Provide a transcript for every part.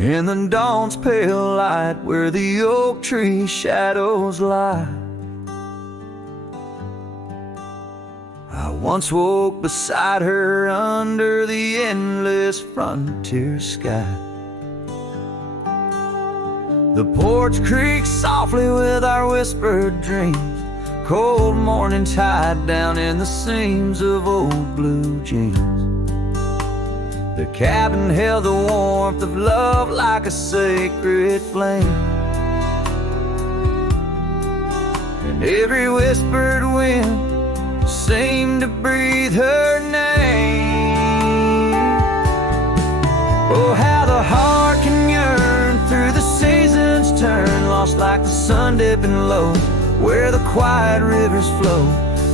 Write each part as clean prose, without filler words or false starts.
in the dawn's pale light, where the oak tree shadows lie. I once woke beside her under the endless frontier sky. The porch creaks softly with our whispered dreams, cold morning tide down in the seams of old blue jeans. The cabin held the warmth of love like a sacred flame, and every whispered wind seemed to breathe her name. Oh, how the heart can yearn through the seasons turn, lost like the sun dipping low where the quiet rivers flow.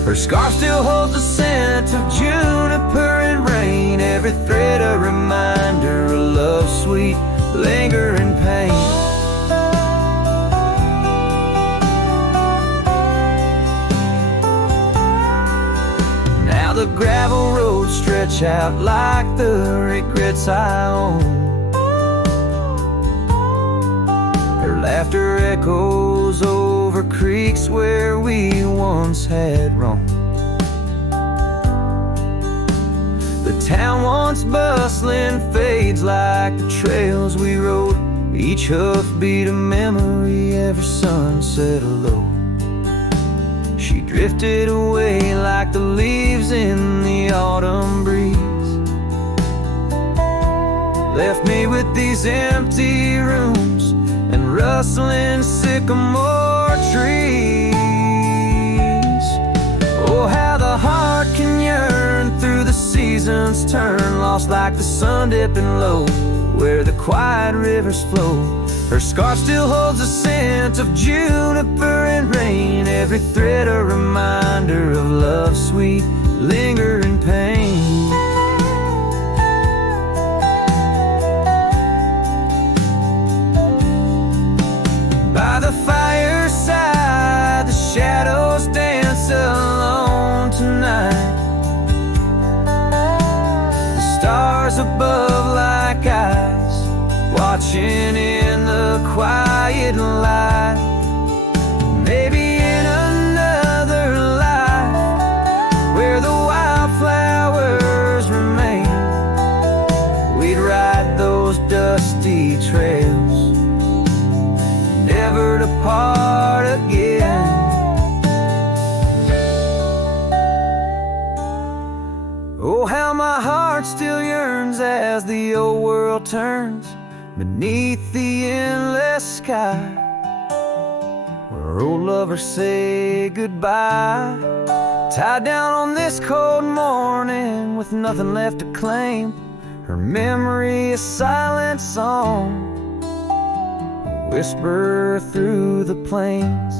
Her scarf still holds the scent of juniper and rain, every thread a reminder of love's sweet lingering pain. Now the gravel roads stretch out like the regrets I own. Her laughter echoes over creeks where we once had roamed. The town once bustling fades like the trails we rode, each hoofbeat a memory, every sunset a low. She drifted away like the leaves in the autumn breeze, left me with these empty rooms and rustling sycamore trees. Oh, how the heart can yearn through the seasons turn, lost like the sun dipping low where the quiet rivers flow. Her scarf still holds the scent of juniper and rain, every thread a reminder of love's sweet lingering pain. By the fireside, the shadows dance alone tonight. The stars above like eyes, watching in the quiet light. Maybe in another life, where the wildflowers remain, we'd ride those dusty trails, never to part again. Oh, how my heart still yearns as the old world turns beneath the endless sky, where old lovers say goodbye, tied down on this cold morning with nothing left to claim. Her memory a silent song, whisper through the plains.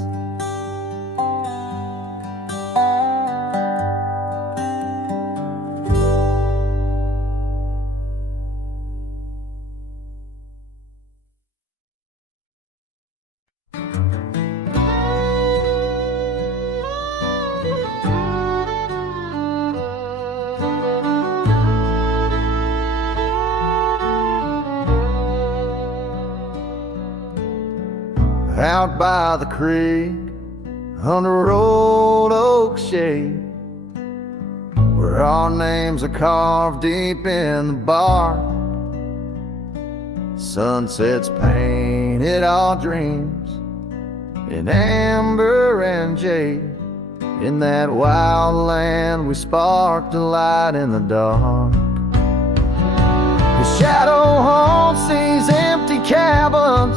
Out by the creek, under old oak shade, where our names are carved deep in the bark. Sunsets painted our dreams in amber and jade. In that wild land we sparked a light in the dark. The shadow haunts these empty cabins,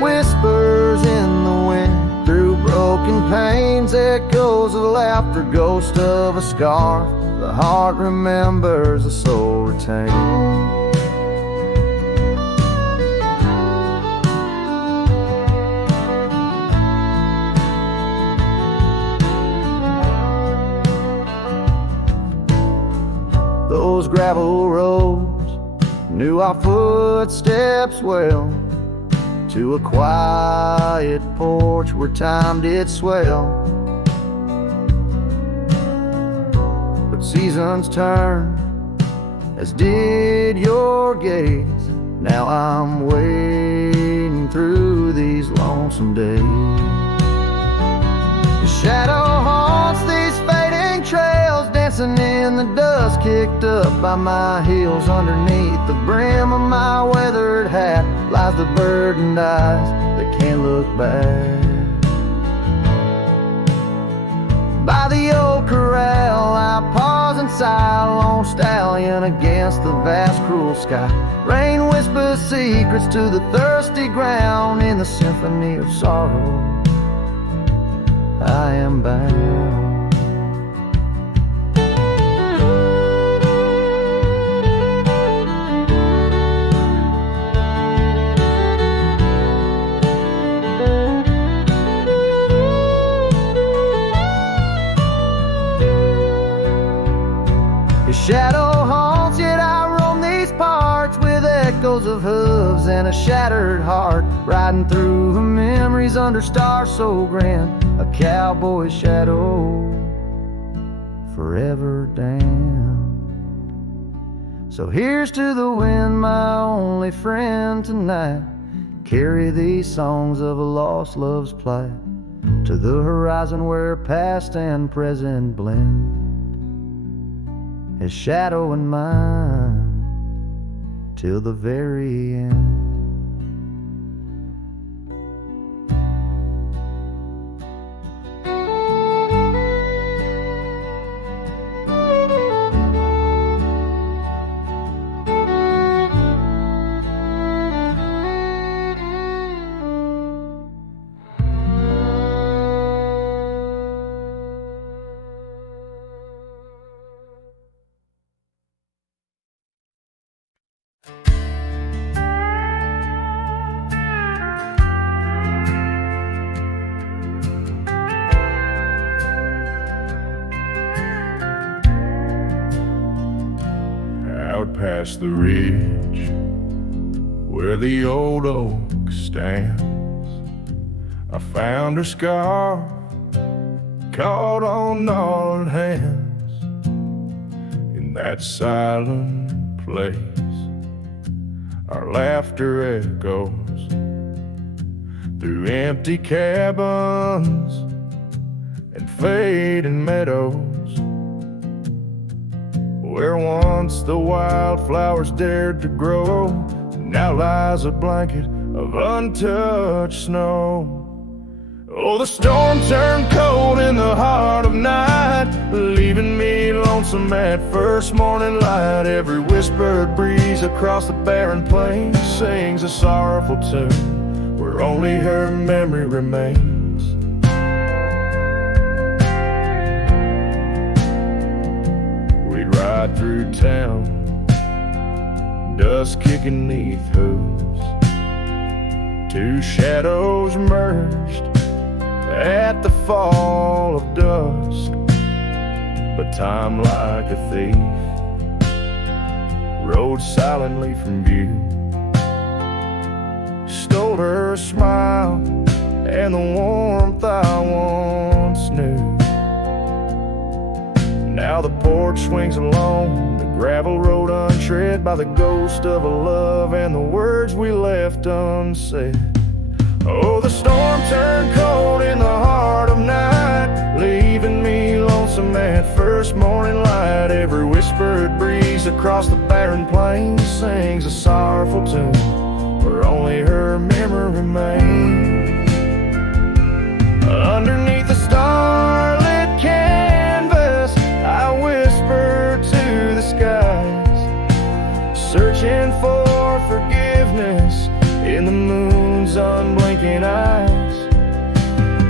whispers in the wind, through broken panes, echoes of laughter, ghost of a scarf. The heart remembers, the soul retains. Those gravel roads knew our footsteps well, to a quiet porch where time did swell. But seasons turn, as did your gaze, Now I'm wading through these lonesome days. The shadow haunts these fading trails, dancing in the dust kicked up by my heels. Underneath the brim of my weathered hat lies the burdened eyes that can't look back. By the old corral I pause and sigh, a lone stallion against the vast cruel sky. Rain whispers secrets to the thirsty ground. In the symphony of sorrow I am bound. Shadow haunts, yet I roam these parts with echoes of hooves and a shattered heart, riding through the memories under stars so grand. A cowboy's shadow forever damned. So here's to the wind, my only friend tonight. Carry these songs of a lost love's plight to the horizon where past and present blend. His shadow and mine till the very end. Past the ridge where the old oak stands, I found her scarf caught on gnarled hands. In that silent place our laughter echoes through empty cabins and fading meadows, where once the wildflowers dared to grow, now lies a blanket of untouched snow. Oh, the storm turned cold in the heart of night, leaving me lonesome at first morning light. Every whispered breeze across the barren plains sings a sorrowful tune where only her memory remains. Ride through town, dust kicking neath hooves, two shadows merged at the fall of dusk. But time, like a thief, rode silently from view, stole her smile and the warmth I once knew. Now the porch swings along the gravel road untread by the ghost of a love and the words we left unsaid. Oh, the storm turned cold in the heart of night, leaving me lonesome at first morning light. Every whispered breeze across the barren plains sings a sorrowful tune where only her memory remains. Underneath the starlit canvas I whisper to the skies, searching for forgiveness in the moon's unblinking eyes.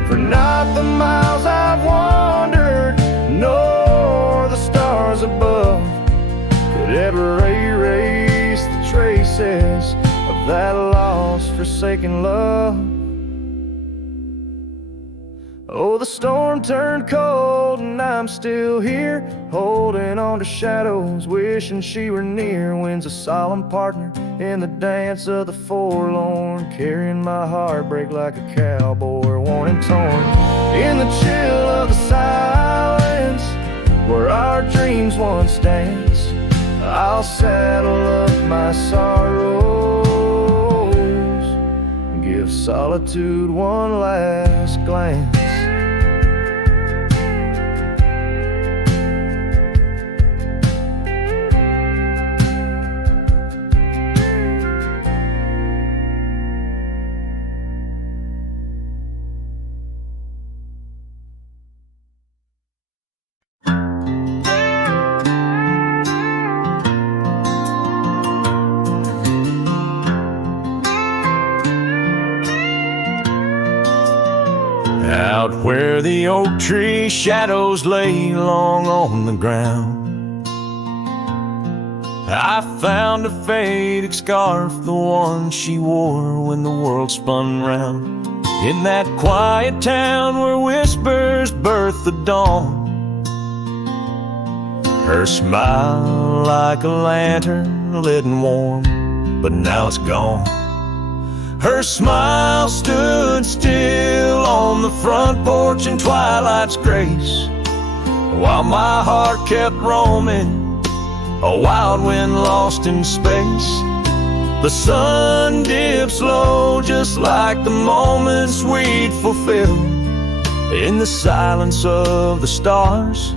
For not the miles I've wandered, nor the stars above could ever erase the traces of that lost, forsaken love. Oh, the storm turned cold and I'm still here, holding on to shadows, wishing she were near. Wind's a solemn partner in the dance of the forlorn, carrying my heartbreak like a cowboy, worn and torn. In the chill of the silence, where our dreams once danced, I'll saddle up my sorrow solitude one last glance. Out where the oak tree shadows lay long on the ground, I found a faded scarf, the one she wore when the world spun round. In that quiet town where whispers birth the dawn, her smile like a lantern lit and warm, but now it's gone. Her smile stood still on the front porch in twilight's grace, while my heart kept roaming, a wild wind lost in space. The sun dips low just like the moments we'd fulfill. In the silence of the stars,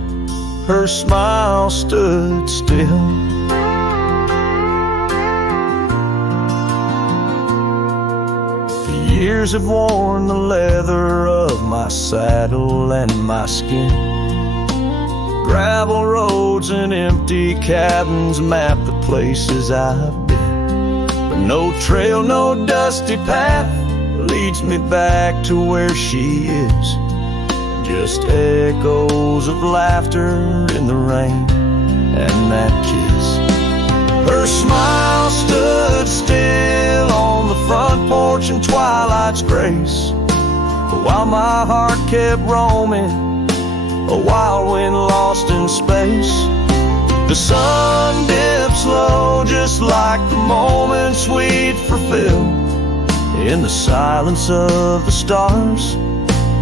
her smile stood still. Years have worn the leather of my saddle and my skin. Gravel roads and empty cabins map the places I've been, but no trail, no dusty path leads me back to where she is. Just echoes of laughter in the rain and that kiss. Her smile stood still on the front porch in twilight's grace, while my heart kept roaming, a wild wind lost in space. The sun dips low just like the moments we'd fulfill. In the silence of the stars,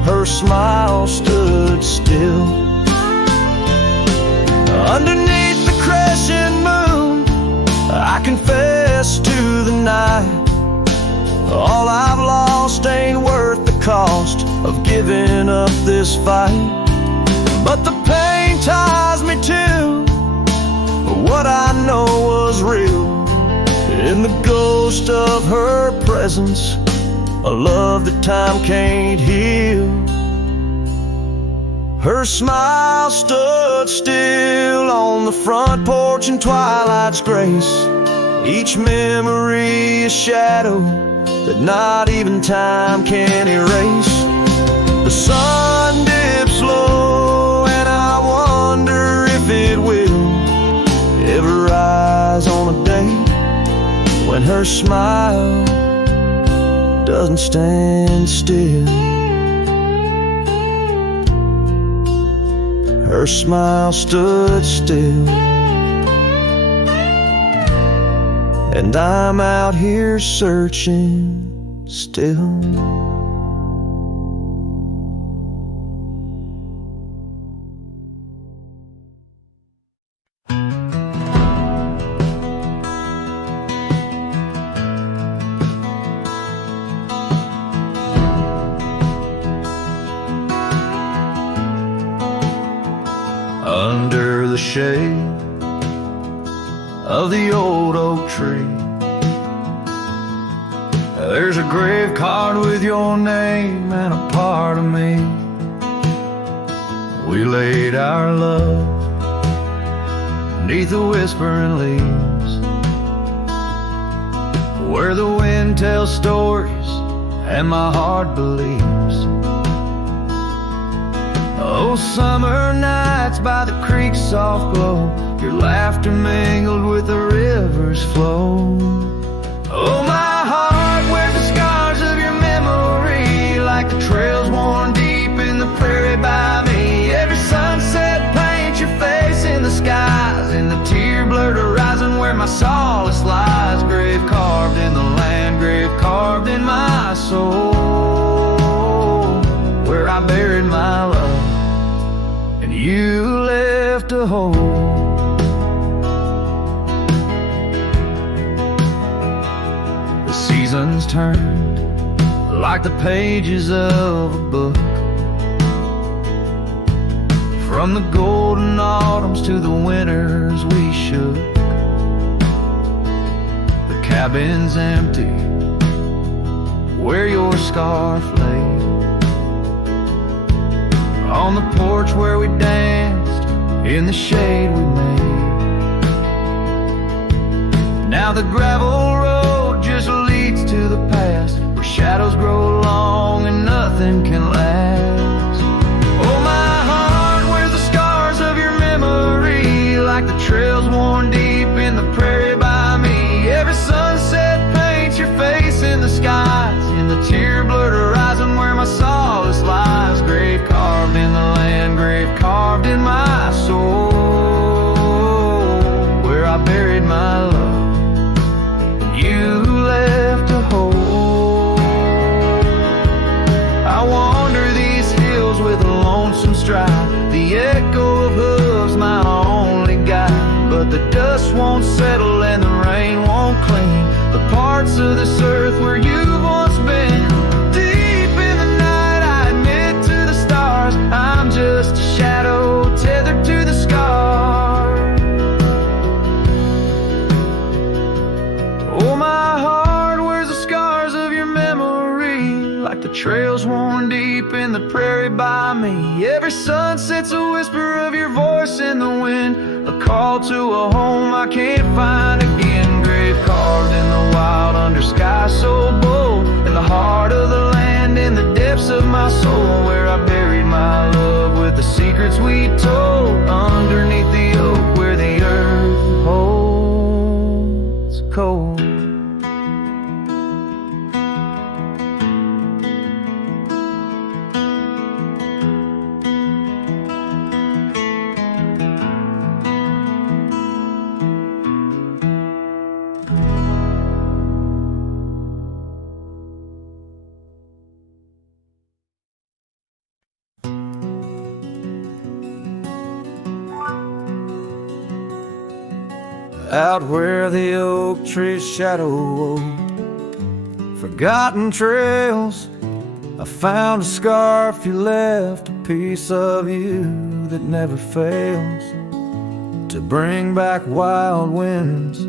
her smile stood still. Underneath the crescent moon, I confess to the night, all I've lost ain't worth the cost of giving up this fight. But the pain ties me to what I know was real. In the ghost of her presence, a love that time can't heal. Her smile stood still on the front porch in twilight's grace, each memory a shadow that not even time can erase. The sun dips low and I wonder if it will ever rise on a day when her smile doesn't stand still. Her smile stood still, and I'm out here searching still. Under the shade of the old oak tree, there's a grave card with your name and a part of me. We laid our love beneath the whispering leaves, where the wind tells stories and my heart believes. Oh, summer nights by the creek's soft glow, your laughter mingled with the river's flow. Oh, my heart wears the scars of your memory, like the trails worn deep in the prairie by me. Every sunset paints your face in the skies, in the tear-blurred horizon where my solace lies. Grave carved in the land, grave carved in my soul, where I buried my love and you left a hole. The seasons turned, like the pages of a book. From the golden autumns to the winters we shook. The cabin's empty where your scarf lay. On the porch where we danced in the shade we made. Now the gravel road just leads to the past, where shadows grow long and nothing can last. Oh my heart, where's the scars of your memory? Like the trails worn deep in the prairie by me. Every sunset paints your face in the skies, in the tear-blurred horizon where my solace lies. Grave carved in the land, grave carved in my soul, where I buried my love, you left a hole. I wander these hills with a lonesome stride, the echo of hooves my only guide. But the dust won't settle and the rain won't clean the parts of this earth where you've once been. Deep in the night I admit to the stars, I'm just a shadow tethered to the scars. Oh my heart, where's the scars of your memory? Like the trails worn deep in the prairie by me. Every sunset's a whisper of your voice in the wind, a call to a home I can't find again. Grave carved in the wild under sky so bold, in the heart of the land, in the depths of my soul, where I buried my love with the secrets we told. Underneath the oak where the earth holds cold. Out where the oak trees shadow forgotten trails, I found a scarf you left, a piece of you that never fails to bring back wild winds,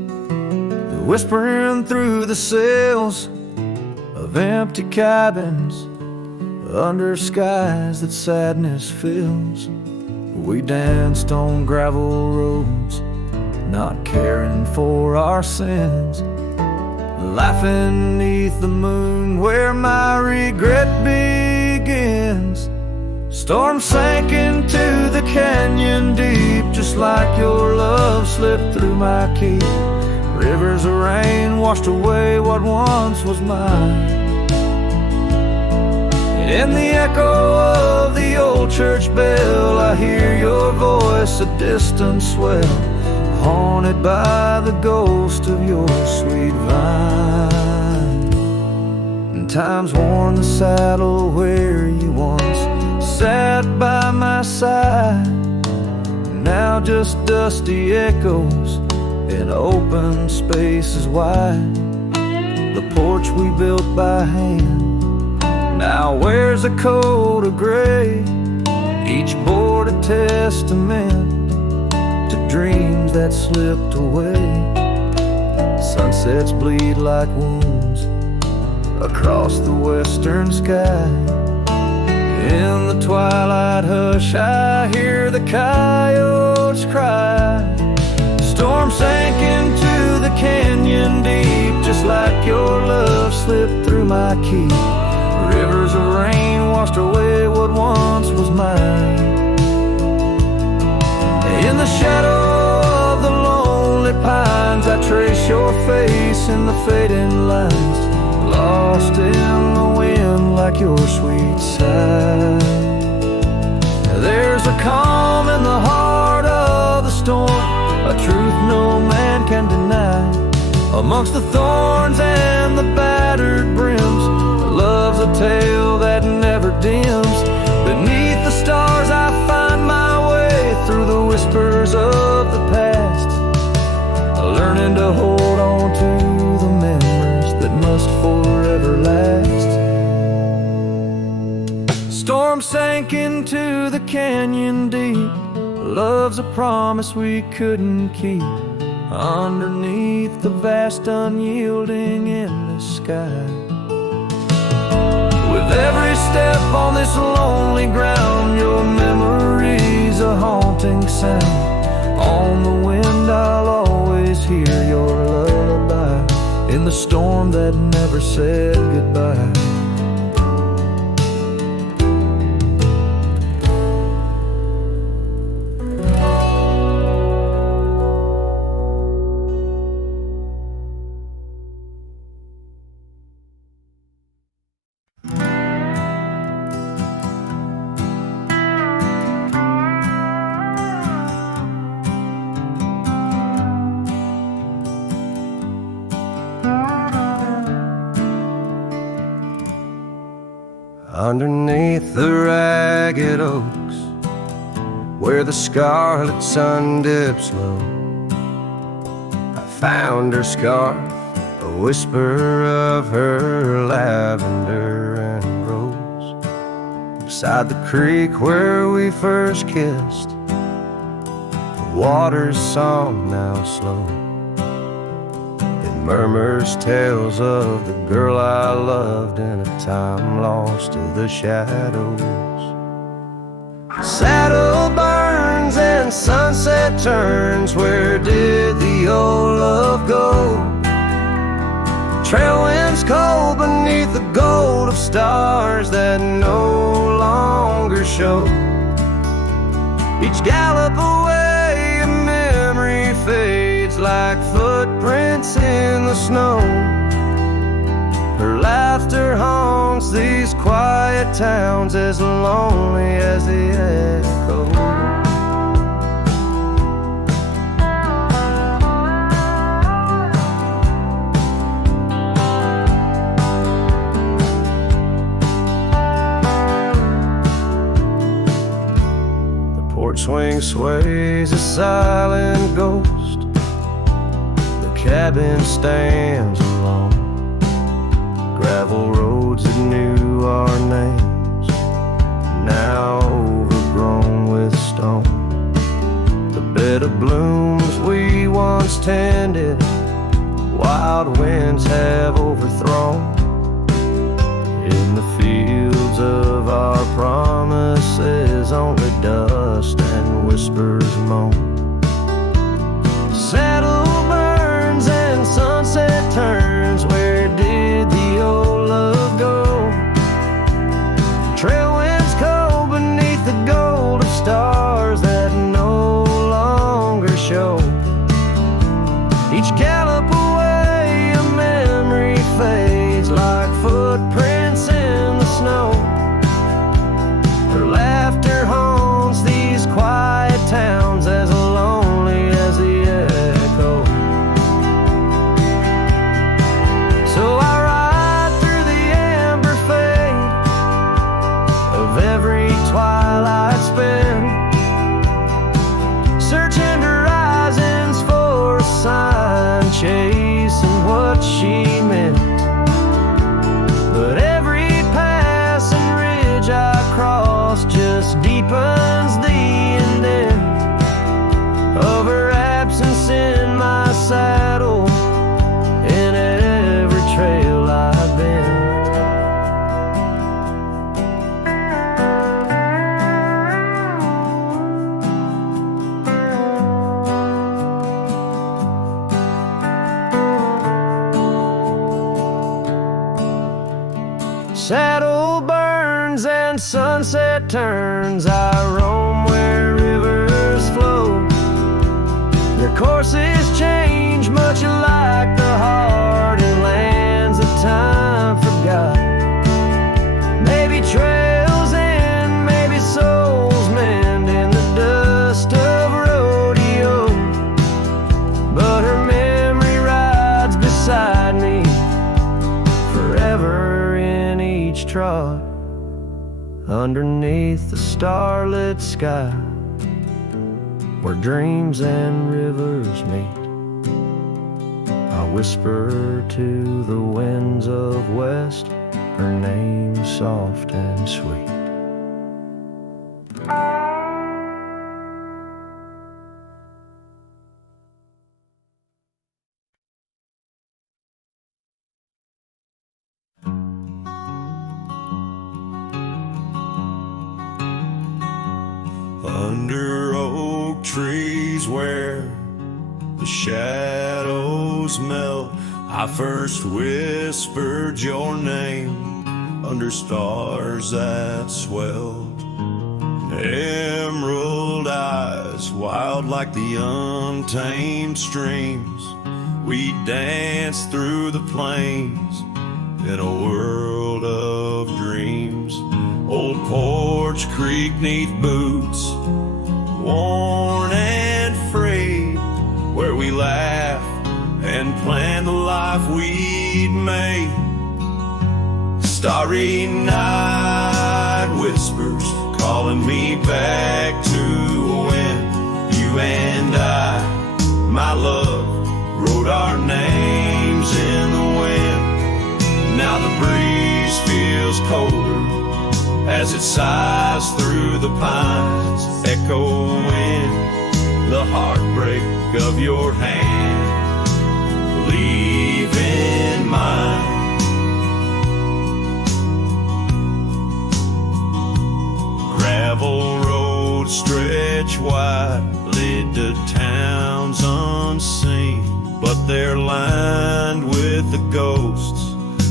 whispering through the sails of empty cabins under skies that sadness fills. We danced on gravel roads, not caring for our sins, laughing neath the moon where my regret begins. Storms sank into the canyon deep, just like your love slipped through my key. Rivers of rain washed away what once was mine. In the echo of the old church bell, I hear your voice, a distant swell, haunted by the ghost of your sweet vine. And time's worn the saddle where you once sat by my side, now just dusty echoes in open spaces wide. The porch we built by hand now wears a coat of gray, each board a testament to dreams that slipped away. Sunsets bleed like wounds across the western sky. In the twilight hush I hear the coyotes cry. Storm sank into the canyon deep, just like your love slipped through my key. Rivers of rain washed away what once was mine. In the shadow of the lonely pines, I trace your face in the fading lines, lost in the wind like your sweet sigh. There's a calm in the heart of the storm, a truth no man can deny. Amongst the thorns and the battered brims, love's a tale that never dims. Beneath the stars I find my way through the whispers of the past, learning to hold on to the memories that must forever last. canyon deep. Love's a promise we couldn't keep. Underneath the vast, unyielding, endless sky. With every step on this lonely ground, your memory's a haunting sound. On the wind I'll always hear your lullaby, in the storm that never said goodbye. Underneath the ragged oaks, where the scarlet sun dips low, I found her scarf, a whisper of her lavender and rose. Beside the creek where we first kissed, the water's song now slow. Murmurs tales of the girl I loved in a time lost to the shadows. Saddle burns and sunset turns, where did the old love go? Trail winds cold beneath the gold of stars that no longer show. Each gallop away a memory fades like footprints in the snow. Her laughter haunts these quiet towns, as lonely as the echo. The porch swing sways a silent ghost. Cabin stands alone. Gravel roads that knew our names, now overgrown with stone. The bed of blooms we once tended, wild winds have overthrown. In the fields of our promises, only dust and whispers moan. Saddle and sunset turns, where did the old love go? Trail winds cold beneath the gold of stars that no longer show. Each gallop away a memory fades like footprints in the snow. Her laughter haunts these quiet towns, as lonely as the echo. So I ride through the amber fade of every twilight spent, searching horizons for a sign, chasing what she meant. But every pass and ridge I cross just deepens the indent of her absence in my saddle, in every trail I've been. Saddle burns and sunset turns, I roam where rivers flow. Their courses change, much like the heart in lands that time forgot. Maybe trails end, maybe souls mend in the dust of rodeo. But her memory rides beside me forever in each trot, underneath the starlit sky, where dreams and rivers meet. I whisper to the winds of west, her name soft and sweet. under oak trees where the shadows melt. I first whispered your name under stars that swelled. Emerald eyes, wild like the untamed streams, we danced through the plains in a world of dreams. Old Porch Creek 'neath boots, worn and frayed, where we laughed and planned the life we'd made. Starry night whispers calling me back to when you and I, my love, wrote our names in the wind. Now the breeze feels colder as it sighs through the pines, echoing the heartbreak of your hand, leaving mine. Gravel roads stretch wide, lead to towns unseen, but they're lined with the ghosts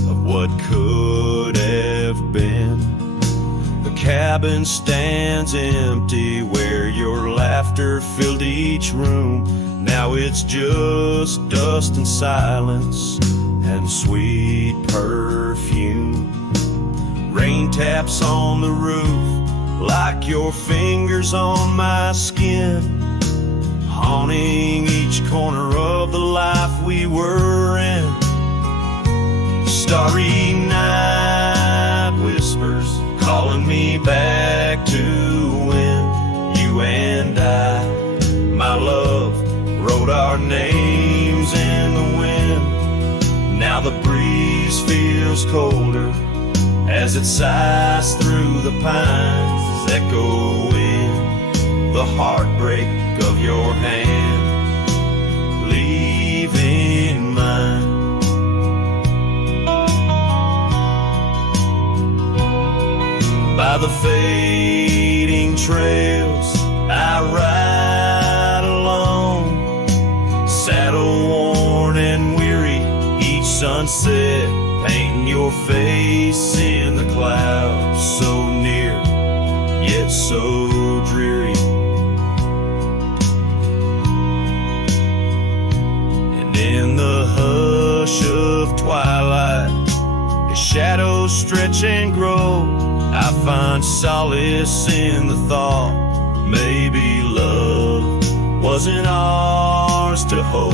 of what could have been. The cabin stands empty where your laughter filled each room. Now it's just dust and silence and sweet perfume. Rain taps on the roof like your fingers on my skin, haunting each corner of the life we were in. Starry night whispers calling me back to when you and I, my love, wrote our names in the wind. Now the breeze feels colder as it sighs through the pines, echoing the heartbreak of your hand, leaving mine. By the fading trails I ride alone, saddle worn and weary, each sunset painting your face in the clouds, so near yet so dreary. And in the hush of twilight, as shadows stretch and grow, I find solace in the thought maybe love wasn't ours to hold.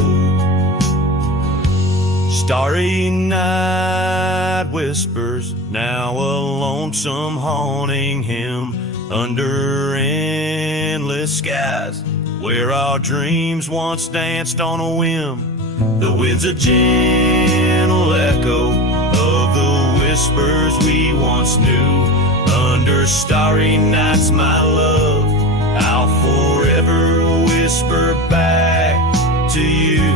Starry night whispers, now a lonesome haunting him under endless skies, where our dreams once danced on a whim. The wind's a gentle echo of the whispers we once knew. Under starry nights, my love, I'll forever whisper back to you.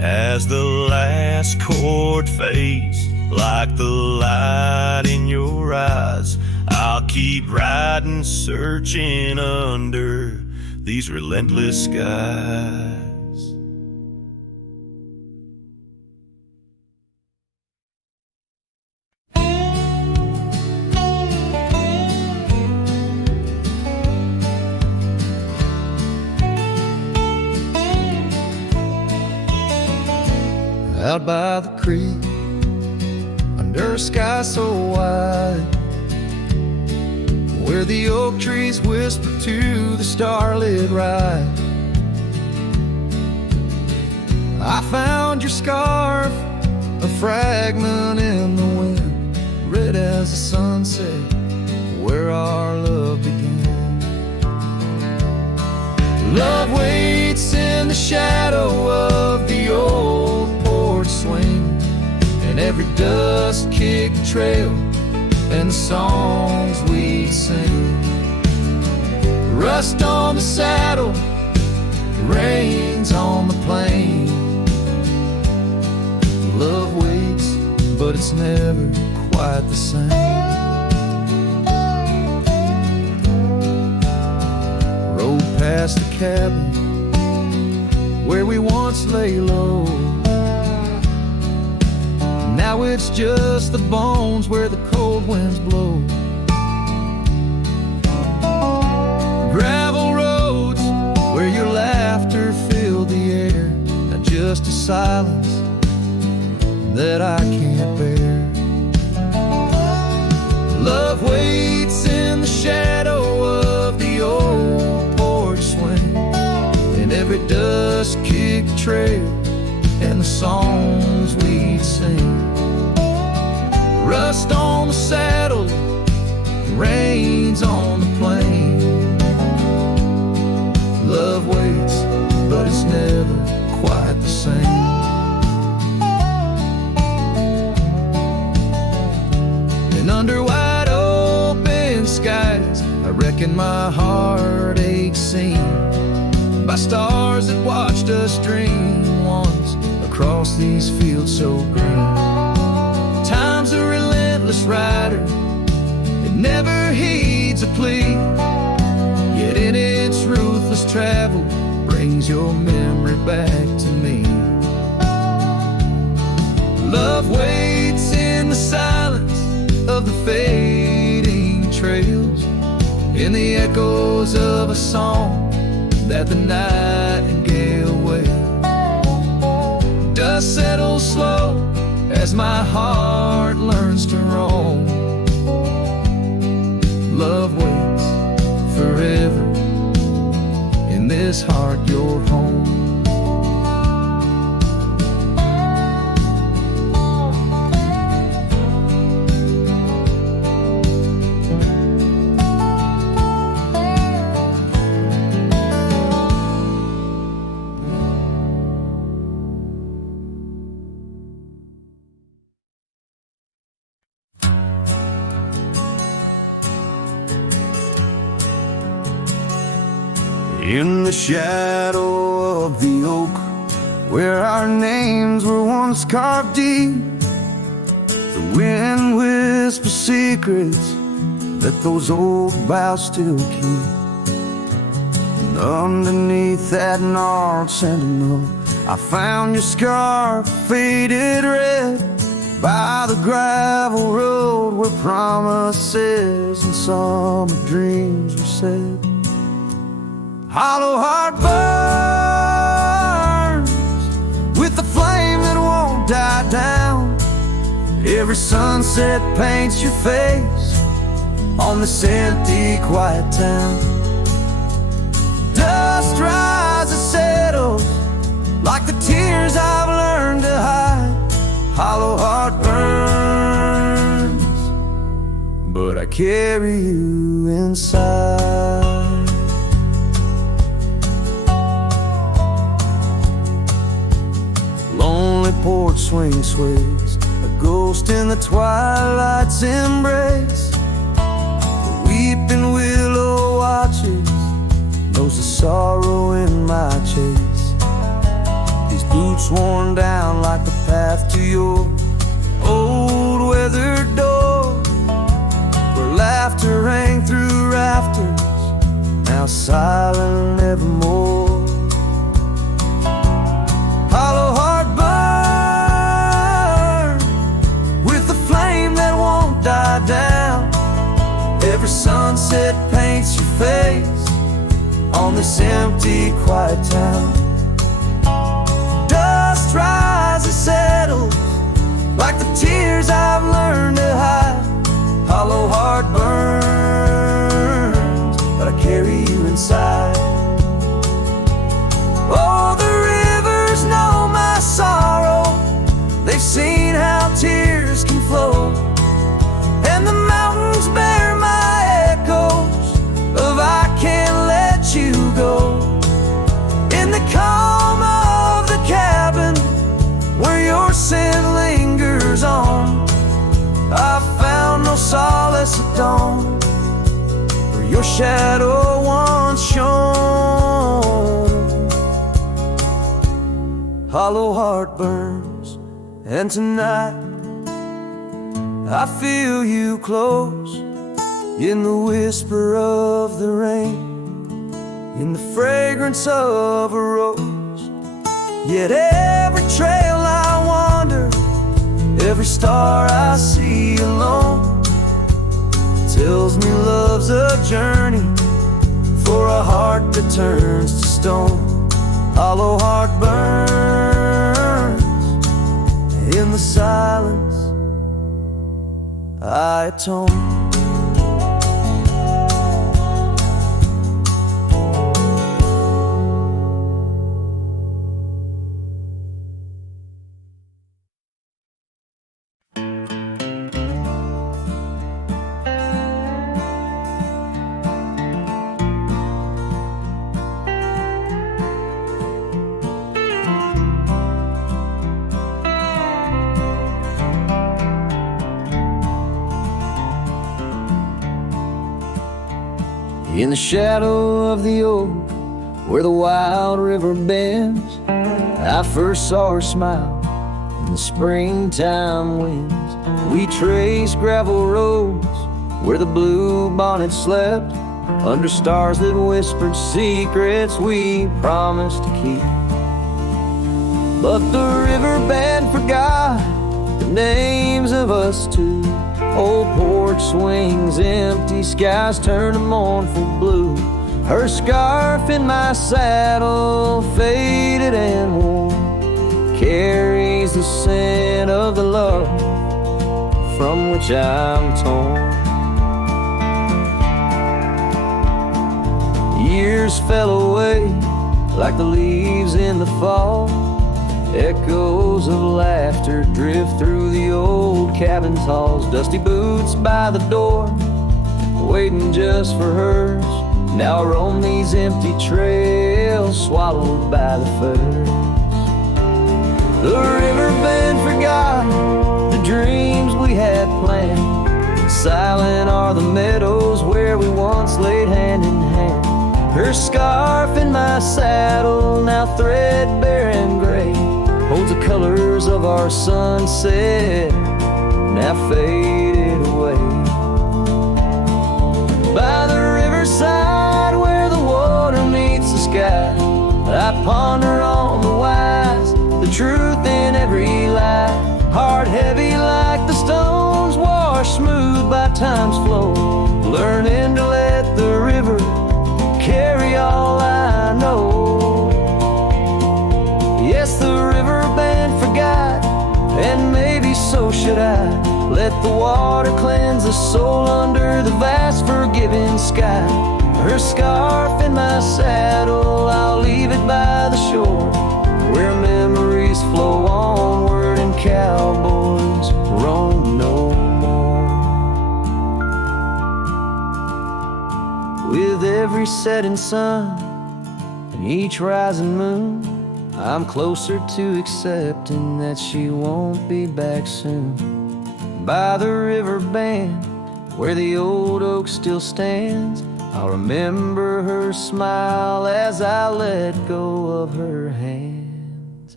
As the last chord fades, like the light in your eyes, I'll keep riding, searching under these relentless skies. Out by the creek, under a sky so wide, where the oak trees whisper to the starlit ride, I found your scarf, a fragment in the wind, red as the sunset, where our love began. Love waits in the shadow of the old porch swing, and every dust-kicked trail and the songs we sing. Rust on the saddle, rains on the plain. Love waits, but it's never quite quite the same. Rode past the cabin where we once lay low. Now it's just the bones where the cold winds blow. Gravel roads where your laughter filled the air, not just a silence that I can't bear. Love waits in the shadow of the old porch swing, and every dust-kicked trail and the songs we'd sing. Rust on the saddle, rains on the plain. Love waits, but it's never quite the same. And under wide open skies, I reckon my heart aches seen by stars that watched us dream once across these fields so green. Time's a relentless rider, it never heeds a plea, yet in its ruthless travel brings your memory back to me. Love waits in the silence of the fading trails, in the echoes of a song that the nightingale wails. Dust settles slow as my heart learns to roam. Love waits forever, in this heart your home. In the shadow of the oak, where our names were once carved deep, the wind whispers secrets that those old boughs still keep. And underneath that gnarled sentinel, I found your scarf faded red by the gravel road where promises and summer dreams were said. Hollow heart burns with the flame that won't die down. Every sunset paints your face on this empty, quiet town. Dust rises, settles like the tears I've learned to hide. Hollow heart burns, but I carry you inside. Lonely porch swing sways, a ghost in the twilight's embrace. The weeping willow watches, knows the sorrow in my chase. These boots worn down like the path to your old weathered door, where laughter rang through rafters, now silent evermore. Hollow heart burn with the flame that won't die down. Every sunset paints your face on this empty, quiet town. Dust rises, settles like the tears I've learned to hide. Hollow heart burns, but I carry you inside. Oh, the rivers know my sorrow, they've seen how tears can flow, and the mountains bear my echoes of I can't let you go. In the calm of the cabin where your scent lingers on, I found no solace at dawn, where your shadow once shone. Hollow heart burns, and tonight I feel you close in the whisper of the rain, in the fragrance of a rose. Yet every trail I wander, every star I see alone, tells me love's a journey for a heart that turns to stone. Hollow heart burns in the silence, I atone. In the shadow of the oak, where the wild river bends, I first saw her smile in the springtime winds. We traced gravel roads where the blue bonnet slept, under stars that whispered secrets we promised to keep. But the river band forgot the names of us two. Old porch swings, empty skies turn to mournful blue. Her scarf in my saddle, faded and worn, carries the scent of the love from which I'm torn. Years fell away like the leaves in the fall. Echoes of laughter drift through the old cabin halls. Dusty boots by the door, waiting just for hers. Now I roam these empty trails, swallowed by the furs. The riverbed forgot the dreams we had planned. Silent are the meadows where we once laid hand in hand. Her scarf in my saddle, now threadbare and gray, holds the colors of our sunset, now faded away. By the riverside where the water meets the sky, I ponder on the wise, the truth in every lie. Heart heavy like the stones, washed smooth by time's flow, learning to let the river carry all I know. Yes, the river band forgot, and maybe so should I. Let the water cleanse the soul under the vast forgiving sky. Her scarf in my saddle, I'll leave it by the shore, where memories flow onward and cowboys roam no more. With every setting sun and each rising moon, I'm closer to accepting that she won't be back soon. By the river band, where the old oak still stands, I'll remember her smile as I let go of her hands.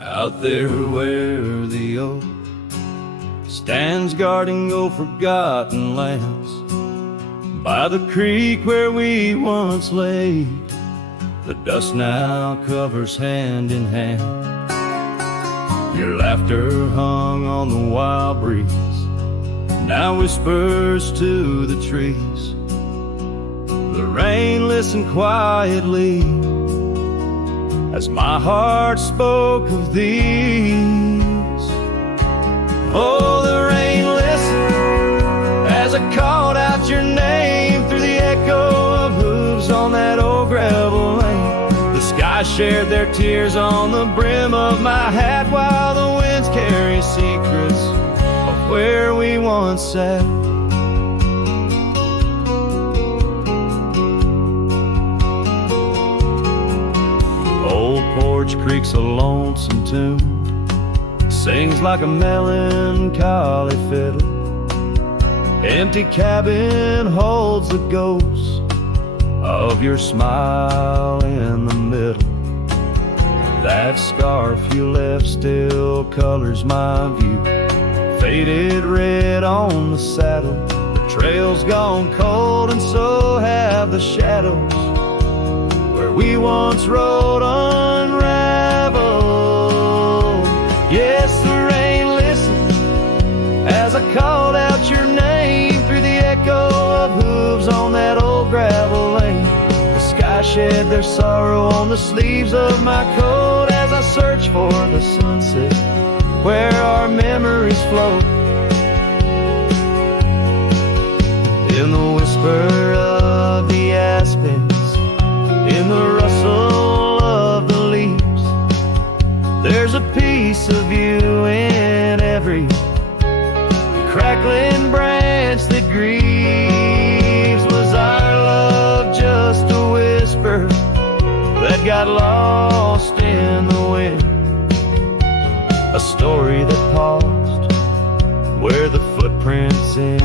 Out there where the oak stands guarding old forgotten lands, by the creek where we once lay, the dust now covers hand in hand. Your laughter hung on the wild breeze, now whispers to the trees. The rain listened quietly as my heart spoke of these. Oh, the rain listened as I called out your name through the echo of hooves on that old gravel lane. The sky I shared their tears on the brim of my hat, while the winds carry secrets of where we once sat. Old Porch Creek's a lonesome tune, sings like a melancholy fiddle. Empty cabin holds the ghost of your smile in the middle. That scarf you left still colors my view, faded red on the saddle. The trail's gone cold and so have the shadows where we once rode unraveled. Yes, the rain listened as I called out your name through the echo of hooves on that old gravel lane. The sky shed their sorrow on the sleeves of my coat as I search for the sunset where our memories float. In the whisper of the aspens, in the rustle of the leaves, there's a piece of you in every crackling branch that grieves. Was our love just a whisper that got lost in the wind? A story that paused where the footprints end.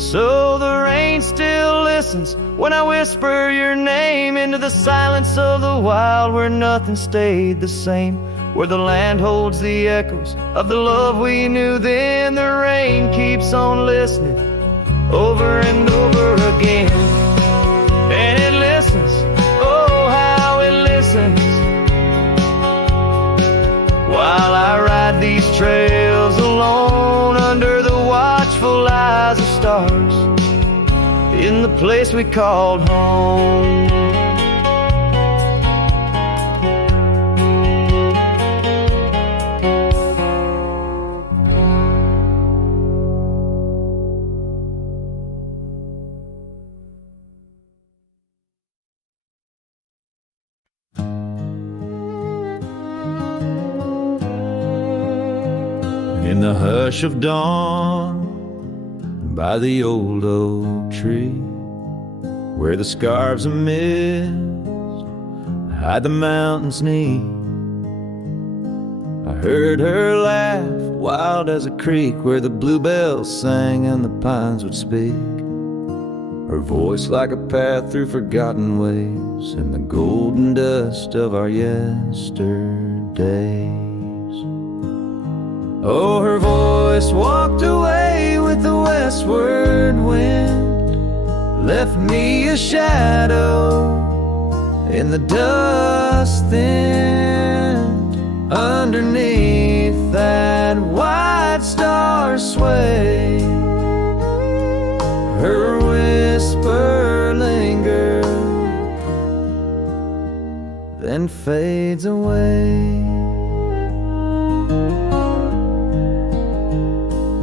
So the rain still listens when I whisper your name into the silence of the wild, where nothing stayed the same, where the land holds the echoes of the love we knew then. The rain keeps on listening over and over again, and it listens, oh how it listens, while I ride these trails alone under the watchful eyes of stars in the place we called home. In the hush of dawn, by the old oak tree, where the scarves of mist hide the mountain's knee, I heard her laugh, wild as a creek, where the bluebells sang and the pines would speak. Her voice like a path through forgotten ways in the golden dust of our yesterdays. Oh, her voice walked away with the westward wind, left me a shadow in the dust thinned. Underneath that white star sway, her whisper lingers, then fades away.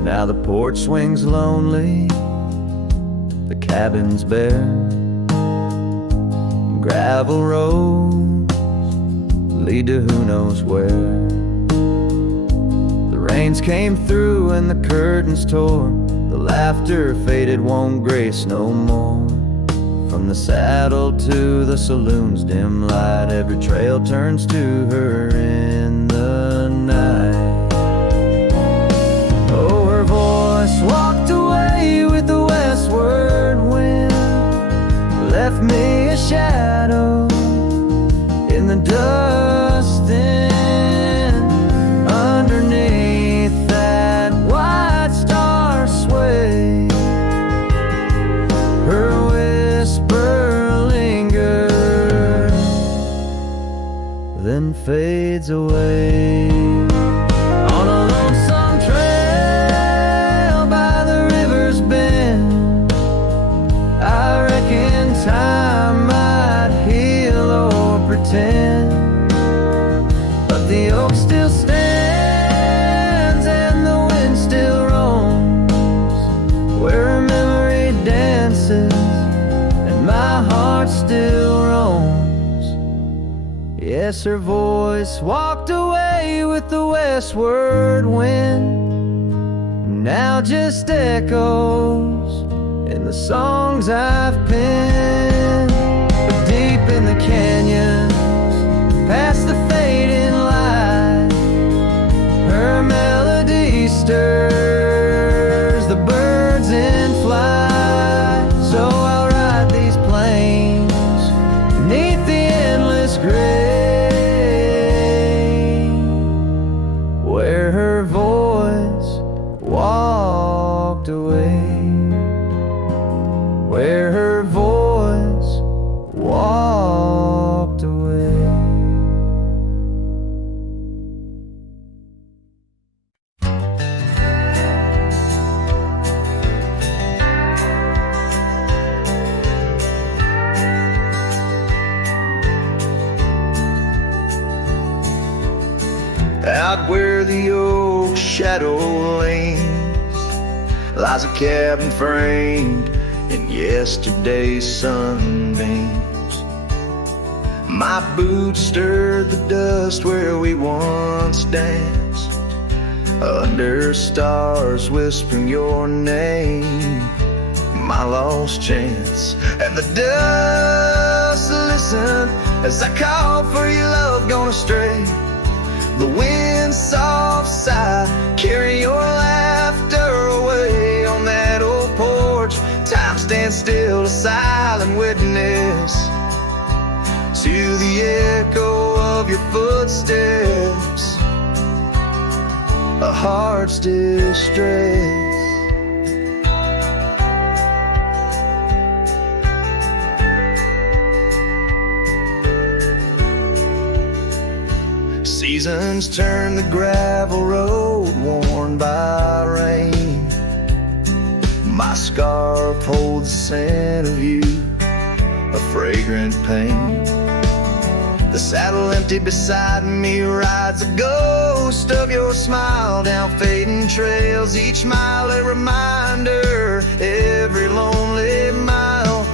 Now the porch swings lonely, the cabin's bare, gravel roads lead to who knows where. The rains came through and the curtains tore, the laughter faded, won't grace no more. From the saddle to the saloon's dim light, every trail turns to her in the night. Oh, her voice walked away with the westward wind, left me a shadow in the dust then. Underneath that white star sway, her whisper lingers, then fades away. On a lonesome trail by the river's bend, I reckon time might heal or pretend, but the oak still stands and the wind still roams, where her memory dances and my heart still Yes, her voice walked away with the westward wind. Now just echoes in the songs I've penned. Deep in the canyons, past the fading light, her melody stirs the birds in flight. So I'll ride these plains beneath the endless gray, where her voice walked away, where her voice walked away. Out where the oak shadow lanes lies a cabin framed in yesterday's sunbeams. My boots stirred the dust where we once danced, under stars whispering your name, my lost chance. And the dust listened as I called for your love gone astray. The wind's soft sigh carry your laughter away. On that old porch, time stands still, a silent witness to the echo of your footsteps, a heart's distress. Seasons turn the gravel road worn by rain. My scarf holds the scent of you, a fragrant pain. The saddle empty beside me rides a ghost of your smile down fading trails. Each mile a reminder, every lonely mile.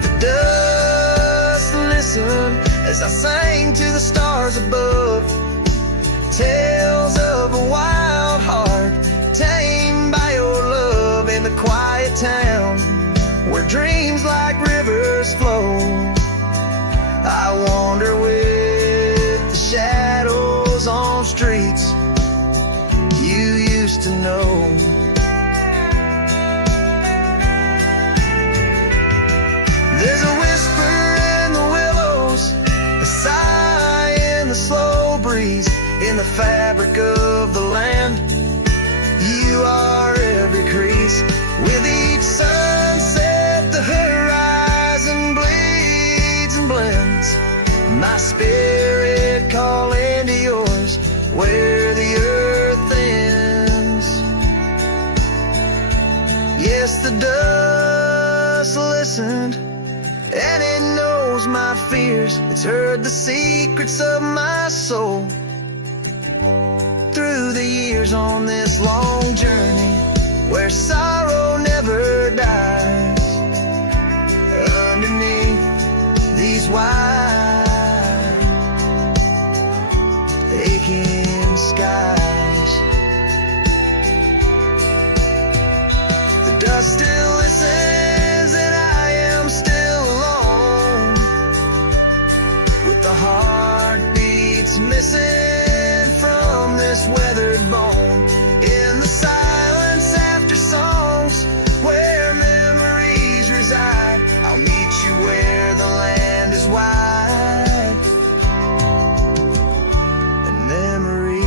The dust listened as I sang to the stars above, tales of a wild heart tamed by your love. In the quiet town where dreams like rivers flow, I wander with the shadows on streets you used to know. There's a whisper in the willows, a sigh in the slow breeze, in the fabric of the land. You are every crease. With each sunset the horizon bleeds and blends, my spirit calling to yours where the earth ends. Yes, the dust listened and it knows my fears. It's heard the secrets of my soul through the years on this long journey where sorrow never dies. Underneath these wide aching skies, the dust still listens and I am still alone, with the heartbeats missing from this weathered bone. In the silence after songs where memories reside, I'll meet you where the land is wide and memories.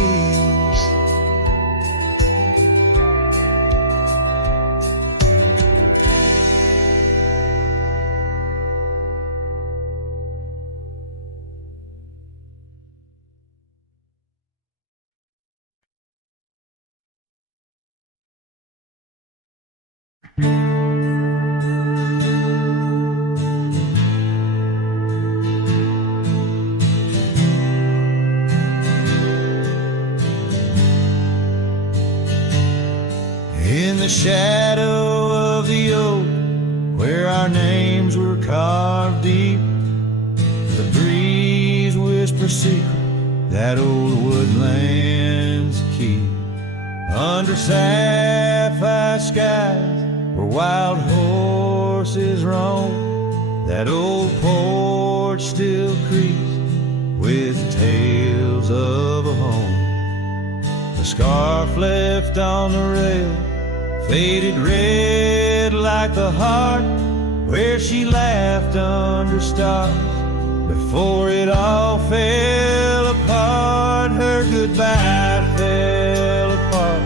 In the shadow of the oak, where our names were carved deep, the breeze whispers secret that old woodlands keep, under sapphire skies where wild horses roam, that old porch still creaks with tales of a home. A scarf left on the rail, faded red like the heart where she laughed under stars before it all fell apart. Her goodbye fell apart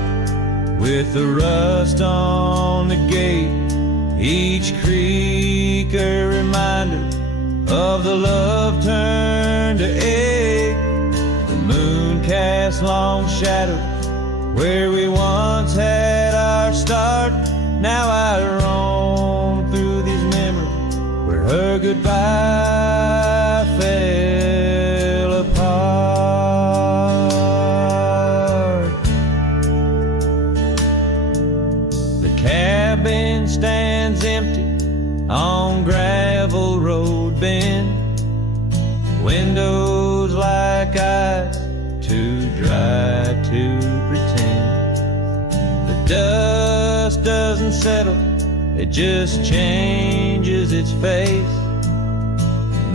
with the rust on the gate, each creak a reminder of the love turned to ache. The moon cast long shadows where we once had our start. Now I roam through these memories where her goodbye fell apart. The cabin stands empty on gravel road bend, windows like eyes too dry to pretend. The dust doesn't settle, it just changes its face,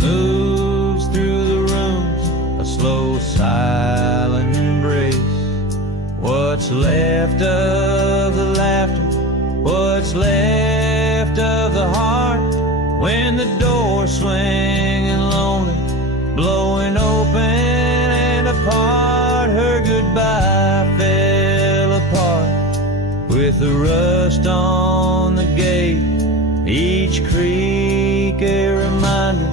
moves through the rooms, a slow silent embrace. What's left of the laughter, what's left of the heart, when the door's swinging lonely, blowing open and apart. Her goodbye fell apart with the rust on the gate, each creak a reminder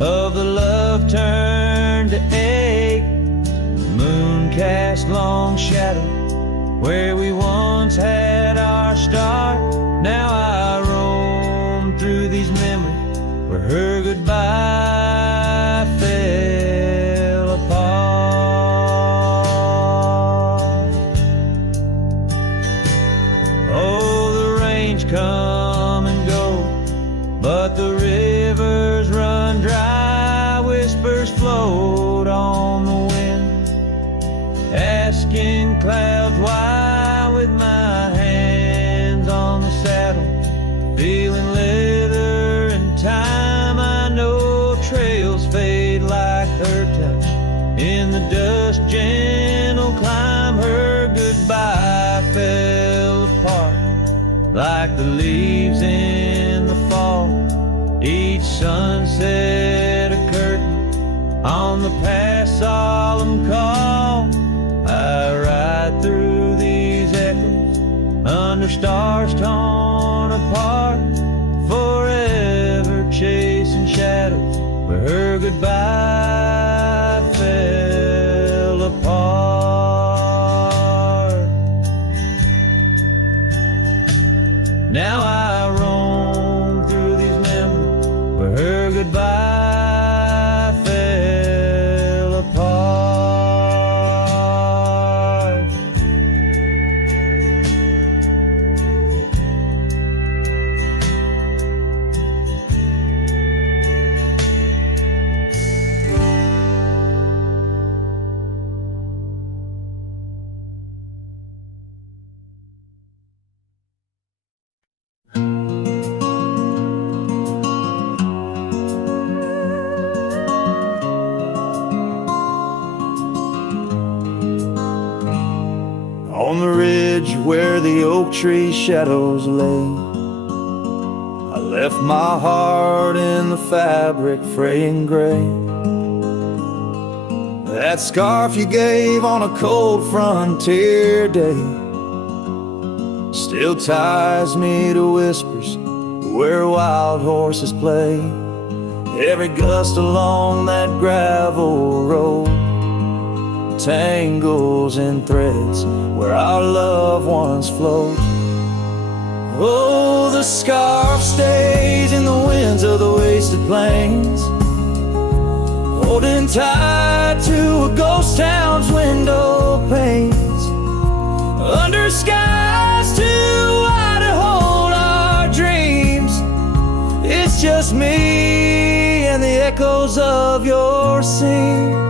of the love turned to ache. The moon cast long shadows where we once had our start. Now I roam through these memories where her goodbye fell apart. Oh, the rains come and go, but the rivers run dry. Whispers float on the wind, asking clouds why. With my hands on the saddle, feeling leather and time, I know trails fade like her touch in the dust. Gentle climb, her goodbye fell apart like the leaves in the fall. Each sunset a curtain on the past solemn call. I ride through these echoes under stars torn apart, forever chasing shadows where her goodbye fell apart. Now I roam through these memories where her goodbye fell apart. On the ridge where the oak tree shadows lay, I left my heart in the fabric fraying gray. That scarf you gave on a cold frontier day still ties me to whispers where wild horses play. Every gust along that gravel road tangles in threads where our love once flowed. Oh, the scarf stays in the winds of the wasted plains, holding tight to a ghost town's window panes, under skies too wide to hold our dreams. It's just me and the echoes of your scenes.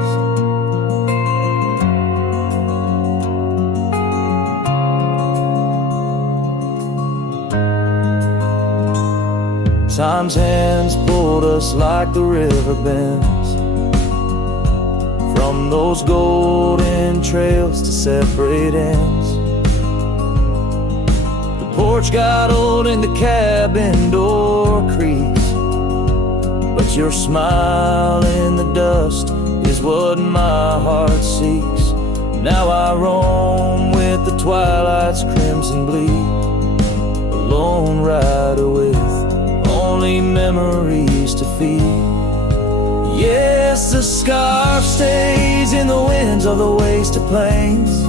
Time's hands pulled us like the river bends, from those golden trails to separate ends. The porch got old and the cabin door creaks, but your smile in the dust is what my heart seeks. Now I roam with the twilight's crimson bleed, a lone rider with only memories to feed. Yes, the scarf stays in the winds of the wasted plains,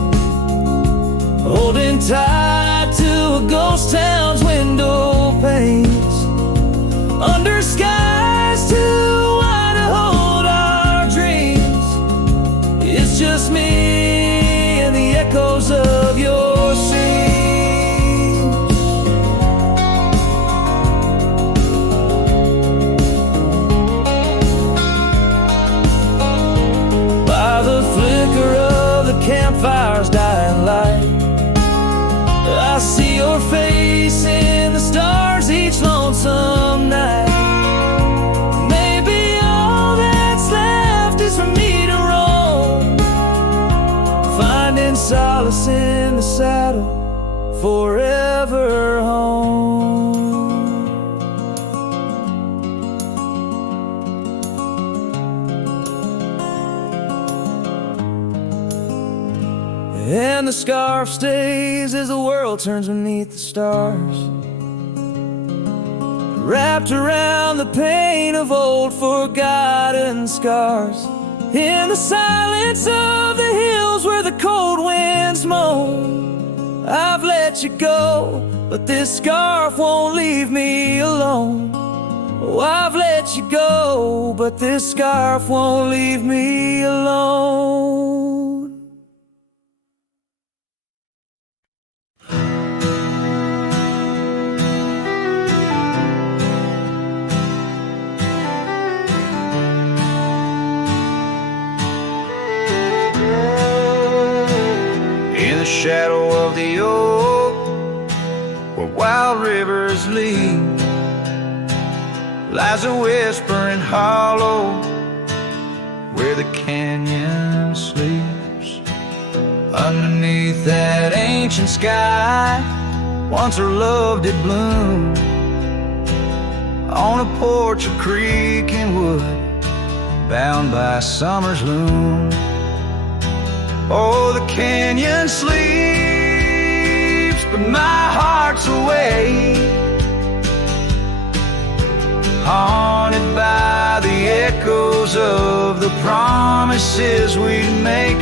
holding tight to a ghost town's window panes, under skies too wide to hold our dreams. It's just me and the echoes of your scenes. By the flicker of the campfire's dying light, I see your face in the stars each lonesome night. Maybe all that's left is for me to roam, finding solace in the saddle, forever home. And the scarf stays as the world turns beneath the stars, wrapped around the pain of old forgotten scars. In the silence of the hills where the cold winds moan, I've let you go, but this scarf won't leave me alone. Oh, I've let you go, but this scarf won't leave me alone. The shadow of the oak, where wild rivers lead, lies a whispering hollow, where the canyon sleeps. Underneath that ancient sky, once our love did bloom, on a porch of creek and wood, bound by summer's loom. Oh, the canyon sleeps, but my heart's awake, haunted by the echoes of the promises we'd make.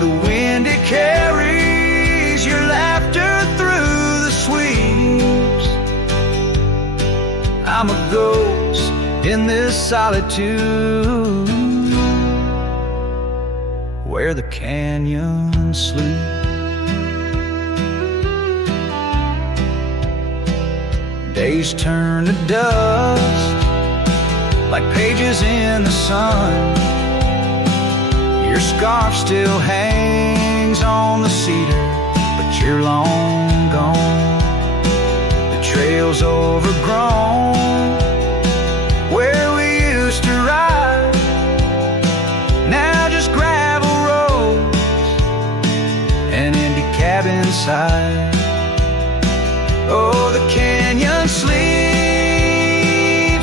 The wind, it carries your laughter through the sweeps. I'm a ghost in this solitude, where the canyon sleeps. Days turn to dust, like pages in the sun. Your scarf still hangs on the cedar, but you're long gone. The trail's overgrown, where we used to ride, now just gravel roads, an empty cabin side. Oh, the canyon sleeps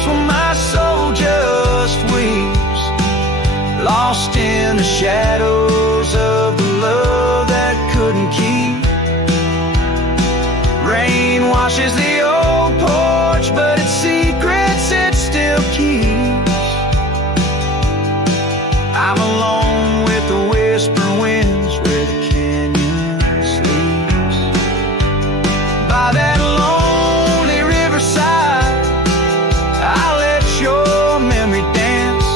when my soul just weeps, lost in the shadows of the love that couldn't keep. Rain washes the old porch, but its secrets it still keeps. I'm alone with the whispering winds, where the canyon sleeps. By that lonely riverside, I let your memory dance.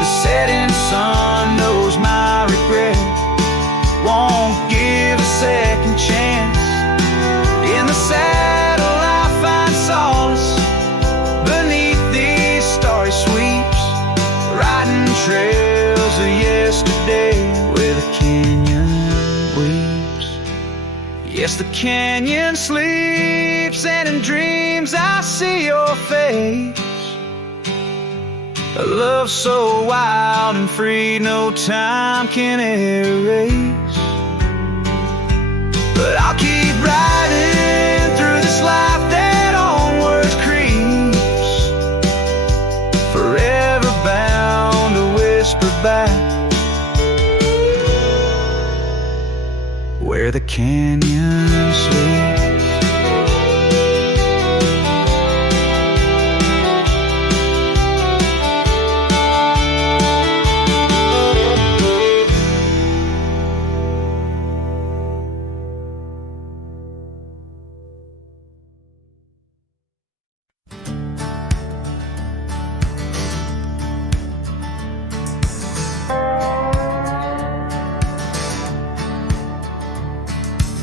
The setting sun knows my regret. Yes, the canyon sleeps, and in dreams I see your face. A love so wild and free, no time can erase. But I'll keep riding through this life that onwards creeps, forever bound to whisper back where the canyon sleeps.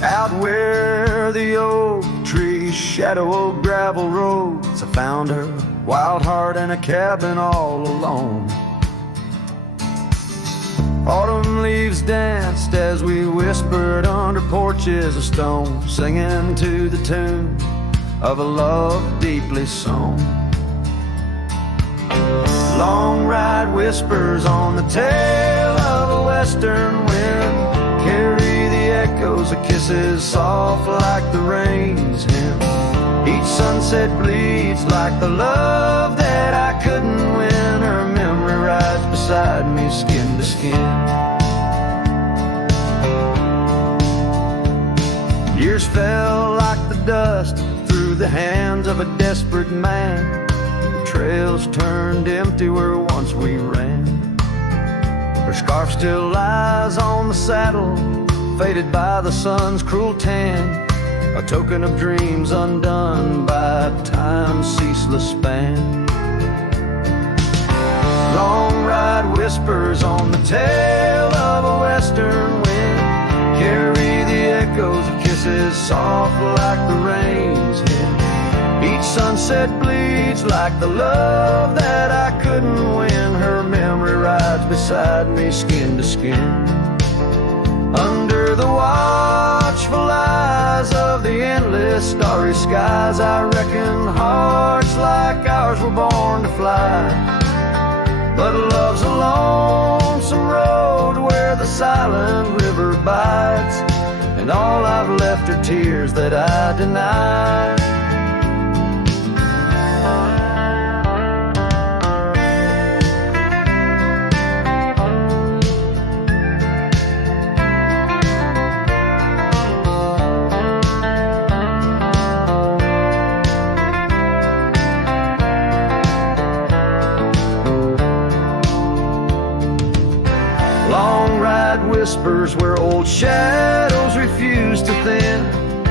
Out where the oak trees shadow old gravel roads, I found her, wild heart in a cabin all alone. Autumn leaves danced as we whispered under porches of stone, singing to the tune of a love deeply sown. Long ride whispers on the tail of a western wind carry the echoes of kisses soft like the rain's hymn. Each sunset bleeds like the love that I couldn't win. Her memory rides beside me, skin to skin. Years fell like the dust through the hands of a desperate man. The trails turned empty where once we ran. Her scarf still lies on the saddle, faded by the sun's cruel tan, a token of dreams undone by time's ceaseless span. Long ride whispers on the tail of a western wind carry the echoes of kisses soft like the rain's hymn. Each sunset bleeds like the love that I couldn't win. Her memory rides beside me, skin to skin. Under the watchful eyes of the endless starry skies, I reckon hearts like ours were born to fly. But love's a lonesome road where the silent river bites, and all I've left are tears that I deny. Whispers where old shadows refuse to thin,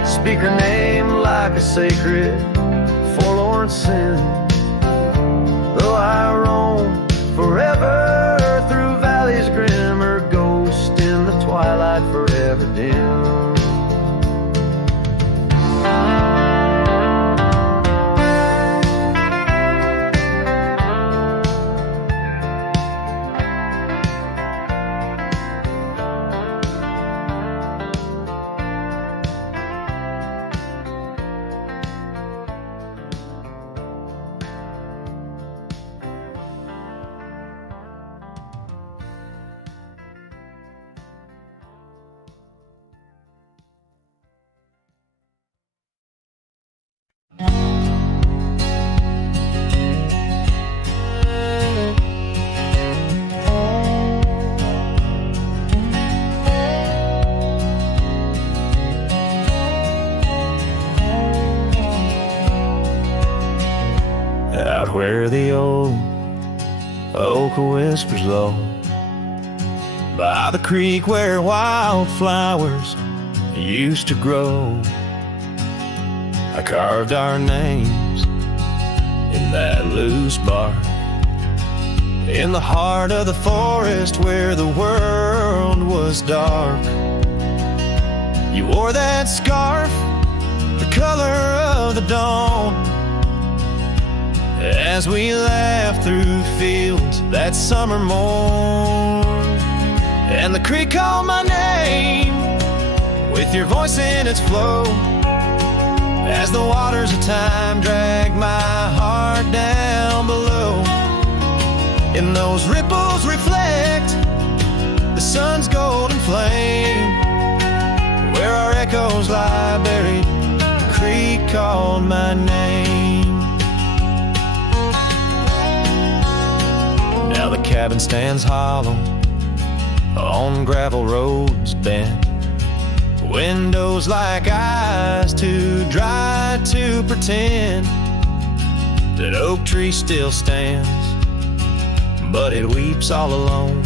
speak her name like a sacred, forlorn sin. Though I roam forever through valleys grim, her ghost in the twilight forever dim. Out where the old oak whispers low, by the creek where wildflowers used to grow, I carved our names in that loose bark, in the heart of the forest where the world was dark. You wore that scarf, the color of the dawn, as we laughed through fields that summer morn. And the creek called my name with your voice in its flow. As the waters of time drag my heart down below, and those ripples reflect the sun's golden flame. Where our echoes lie buried, the creek called my name. Now the cabin stands hollow on gravel roads bent, windows like eyes too dry to pretend. That oak tree still stands, but it weeps all alone.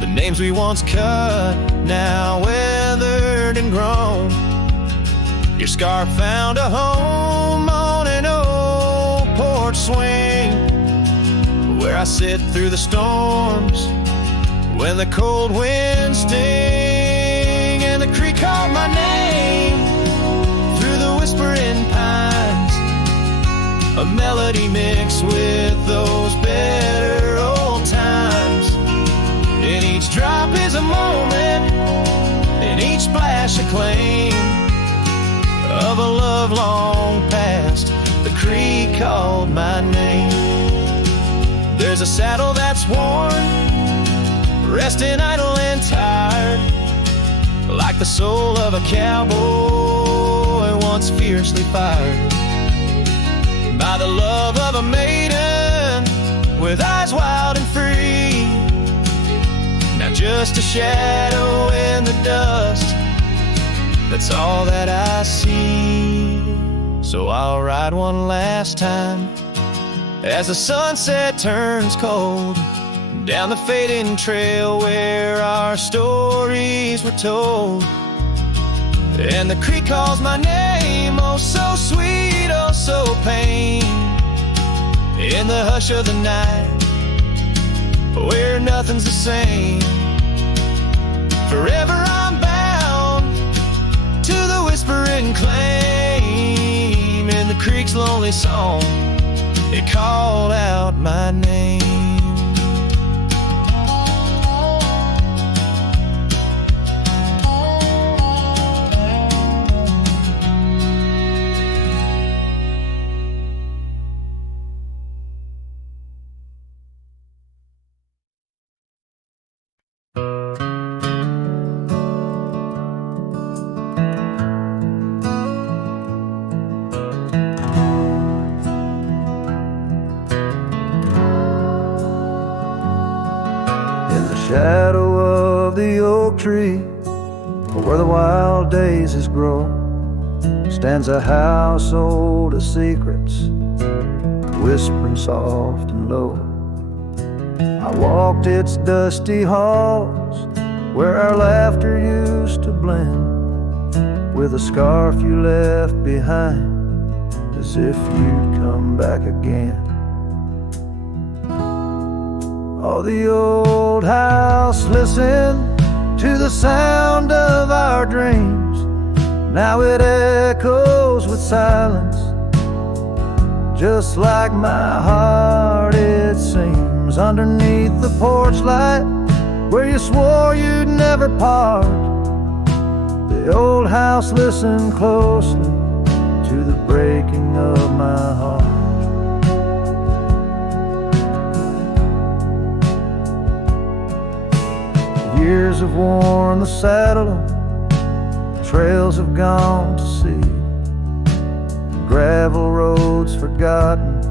The names we once cut, now weathered and grown. Your scarf found a home on an old porch swing, where I sit through the storms when the cold winds sting. And the creek called my name through the whispering pines, a melody mixed with those better old times. And each drop is a moment, and each splash a claim of a love long past. The creek called my name. There's a saddle that's worn, resting idle and tired, like the soul of a cowboy once fiercely fired by the love of a maiden with eyes wild and free. Now just a shadow in the dust, that's all that I see. So I'll ride one last time as the sunset turns cold, down the fading trail where our stories were told. And the creek calls my name, oh so sweet, oh so pain. In the hush of the night, where nothing's the same. Forever I'm bound to the whispering claim. In the creek's lonely song, it called out my name. Shadow of the oak tree, where the wild daisies grow, stands a house old of secrets, whispering soft and low. I walked its dusty halls, where our laughter used to blend with a scarf you left behind, as if you'd come back again. Oh, the old house listened to the sound of our dreams. Now it echoes with silence, just like my heart it seems. Underneath the porch light, where you swore you'd never part, the old house listened closely to the breaking of my heart. Years have worn the saddle, trails have gone to seed, gravel roads forgotten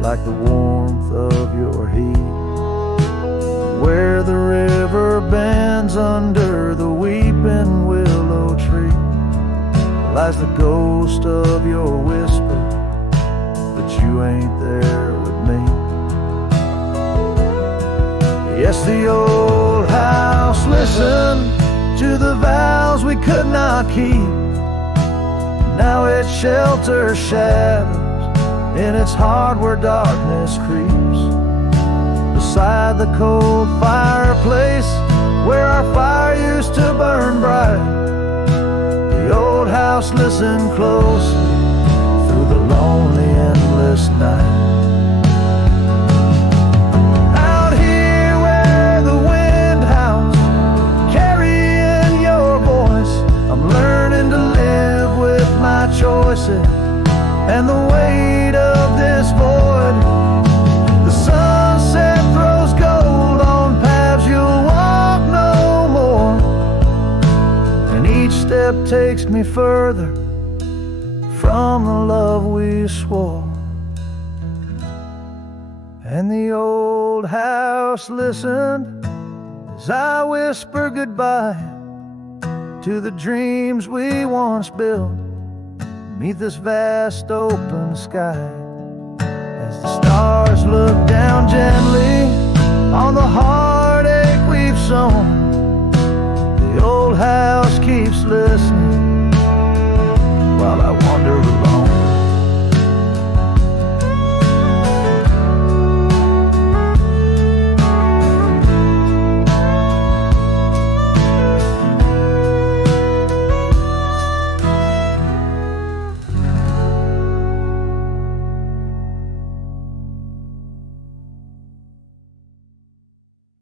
like the warmth of your heat. Where the river bends under the weeping willow tree lies the ghost of your whisper, but you ain't there with me. Yes, the old house listened to the vows we could not keep. Now it shelters shadows in its heart where darkness creeps. Beside the cold fireplace where our fire used to burn bright, the old house listened closely through the lonely endless night. Out here where the wind howls, carrying your voice, takes me further from the love we swore. And the old house listened as I whisper goodbye to the dreams we once built beneath this vast open sky. As the stars look down gently on the heartache we've sown, the old house keeps listening